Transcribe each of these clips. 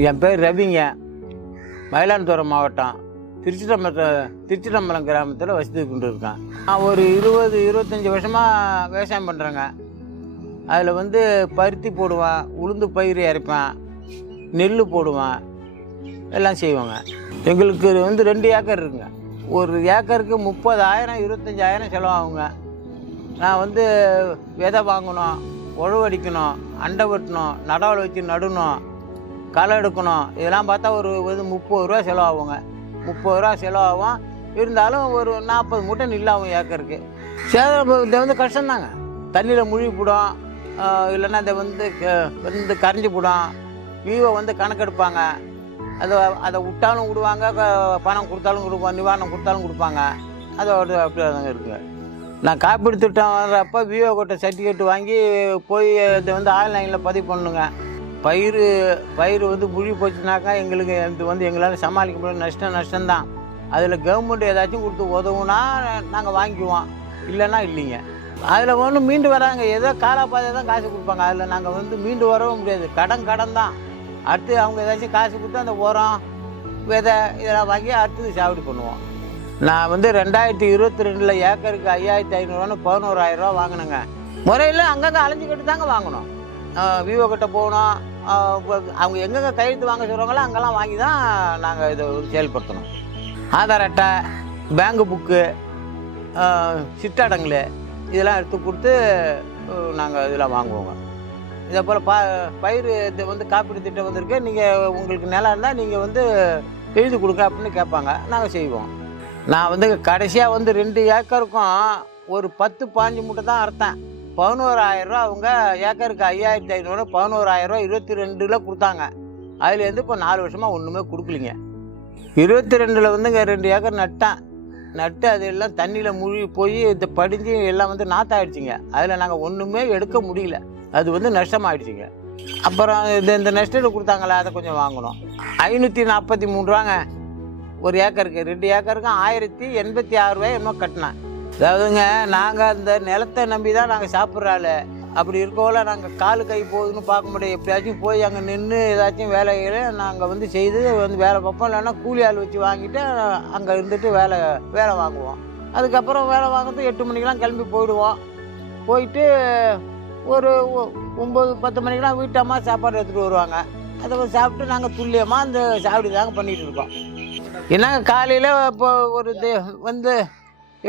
என் பேர் ரவிங்க. மயிலாடுதுறை மாவட்டம் திருச்சிட்டம்பலம் கிராமத்தில் வசித்து கொண்டு இருக்கேன். நான் ஒரு 20-25 வருஷமாக விவசாயம் பண்ணுறேங்க. அதில் பருத்தி போடுவேன், உளுந்து பயிர் இறைப்பேன், நெல் போடுவேன், எல்லாம் செய்வாங்க. எங்களுக்கு 2 ஏக்கர் இருக்குங்க. ஒரு ஏக்கருக்கு 30,000 25,000 செலவாகுங்க. நான் விதை வாங்கணும், உழவு அடிக்கணும், அண்டை வெட்டணும், நடவால் வச்சு நடணும், களை எடுக்கணும், இதெல்லாம் பார்த்தா ஒரு 30 ரூபா செலவாகுங்க. 30 ரூபா செலவாகும். இருந்தாலும் ஒரு 40 மூட்டை நெல்லாகும் ஏக்கருக்கு. சேதம் இதை கஷ்டம்தாங்க. தண்ணியில் முழுகி போடும், இல்லைன்னா இதை கரைஞ்சி போடும். வீவை கணக்கெடுப்பாங்க. அதை விட்டாலும் விடுவாங்க, பணம் கொடுத்தாலும் கொடுப்பாங்க, நிவாரணம் கொடுத்தாலும் கொடுப்பாங்க. அதோட அப்படியே தாங்க இருக்குங்க. நான் காப்பீடு திட்டம் வர்றப்போ விவோ கோட்டை சர்டிஃபிகேட் வாங்கி போய் இதை ஆன்லைனில் பதிவு பண்ணுங்க. பயிர் முழுகி போச்சுனாக்கா எங்களுக்கு இது எங்களால் சமாளிக்க முடியாது. நஷ்டம்தான். அதில் கவர்மெண்ட் ஏதாச்சும் கொடுத்து உதவுனா நாங்கள் வாங்கிக்குவோம், இல்லைன்னா இல்லைங்க. அதில் மீண்டு வராங்க. ஏதோ காலாபாதை தான் காசு கொடுப்பாங்க. அதில் நாங்கள் மீண்டு வரவும் முடியாது. கடன் தான். அடுத்து அவங்க ஏதாச்சும் காசு கொடுத்து அந்த உரம் விதை இதெல்லாம் வாங்கி அடுத்தது சாவடி பண்ணுவோம். நான் 2022 ஏக்கருக்கு 5,500 11,000 ரூபா வாங்கினேங்க. முறையில் அங்கங்கே அலைஞ்சிக்கிட்டு தாங்க வாங்கணும். விவோ கிட்ட போகணும். அவங்க எங்கெங்கே கையெழுத்து வாங்க சொல்கிறாங்களோ அங்கெல்லாம் வாங்கி தான் நாங்கள் இதை செயல்படுத்தணும். ஆதார் அட்டை, பேங்கு புக்கு, சிட்டடங்கள் இதெல்லாம் எடுத்து கொடுத்து நாங்கள் இதெல்லாம் வாங்குவோங்க. இதே போல் பயிர் இது காப்பீடு திட்டம் வந்திருக்கு. நீங்கள் உங்களுக்கு நிலம் இருந்தால் நீங்கள் எழுதி கொடுங்க அப்படின்னு கேட்பாங்க. நாங்கள் செய்வோம். நான் கடைசியாக 2 ஏக்கருக்கும் ஒரு 10-15 மூட்டை தான் அறுத்தேன். 11,000 ரூபா. அவங்க ஏக்கருக்கு 5,500 11,000 ரூபா 22 கொடுத்தாங்க. அதுலேருந்து இப்போ 4 வருஷமாக ஒன்றுமே கொடுக்கலிங்க. 22 2 ஏக்கர் நட்டு அது எல்லாம் தண்ணியில் முழுகி போய் இந்த படிஞ்சு எல்லாம் நாற்றாயிடுச்சிங்க. அதில் நாங்கள் ஒன்றுமே எடுக்க முடியல. அது நஷ்டமாயிடுச்சிங்க. அப்புறம் இந்த நஷ்டத்தில் கொடுத்தாங்களே அதை கொஞ்சம் வாங்கணும். 543 ரூபாங்க ஒரு ஏக்கருக்கு. 2 ஏக்கருக்கும் 1,086 ரூபாய் என்னமோ கட்டினேன். அதாவதுங்க, நாங்கள் அந்த நிலத்தை நம்பி தான் நாங்கள் சாப்பிட்றாள். அப்படி இருக்கோல நாங்கள் காலு கை போகுதுன்னு பார்க்க முடியாது. எப்படியாச்சும் போய் அங்கே நின்று ஏதாச்சும் வேலைகளை நாங்கள் செய்து வேலை பார்ப்போம். இல்லைன்னா கூலி ஆள் வச்சு வாங்கிட்டு அங்கே இருந்துட்டு வேலை வாங்குவோம். அதுக்கப்புறம் வேலை வாங்குறது 8 மணிக்கெலாம் கிளம்பி போயிடுவோம். போயிட்டு ஒரு 9-10 மணிக்கெலாம் வீட்டம்மா சாப்பாடு எடுத்துகிட்டு வருவாங்க. அதை சாப்பிட்டு நாங்கள் துல்லியமாக அந்த சாப்பிடி தாங்க பண்ணிகிட்டு இருக்கோம். என்னங்க, காலையில் இப்போ ஒரு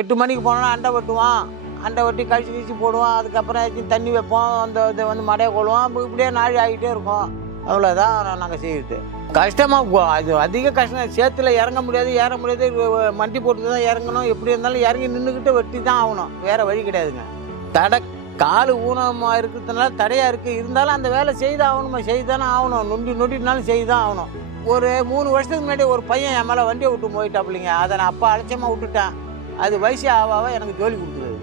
8 மணிக்கு போனோன்னா அண்டை வெட்டுவோம். அண்டை வெட்டி கழிச்சு போடுவோம். அதுக்கப்புறம் தண்ணி வைப்போம். அந்த இதை மடையை கொள்வோம். இப்படியே நாழி ஆகிட்டே இருக்கும். அவ்வளோதான் நாங்கள் செய்யுது. கஷ்டமாக அது அதிக கஷ்டம். சேத்துல இறங்க முடியாது, ஏற முடியாது. மண்டி போட்டு தான் இறங்கணும். எப்படி இருந்தாலும் இறங்கி நின்றுக்கிட்டு வெட்டி தான் ஆகணும். வேறு வழி கிடையாதுங்க. காலு ஊனமாக இருக்கிறதுனால தடையாக இருக்குது. இருந்தாலும் அந்த வேலை செய்தானே ஆகணும். நொண்டினாலும் செய்தான் ஆகணும். ஒரு 3 வருஷத்துக்கு முன்னாடி ஒரு பையன் என் மேலே வண்டியை விட்டு போயிட்டாப்பிள்ளைங்க. அதை நான் அப்பா அலட்சியமாக விட்டுட்டேன். அது வயசு ஆவாவ எனக்கு ஜோலி கொடுத்துருது.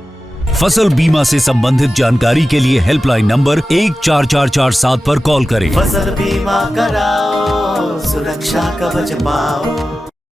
फसल बीमा से संबंधित जानकारी के लिए हेल्पलाइन नंबर 144447 पर कॉल करें। फसल बीमा कराओ, सुरक्षा कवच पाओ।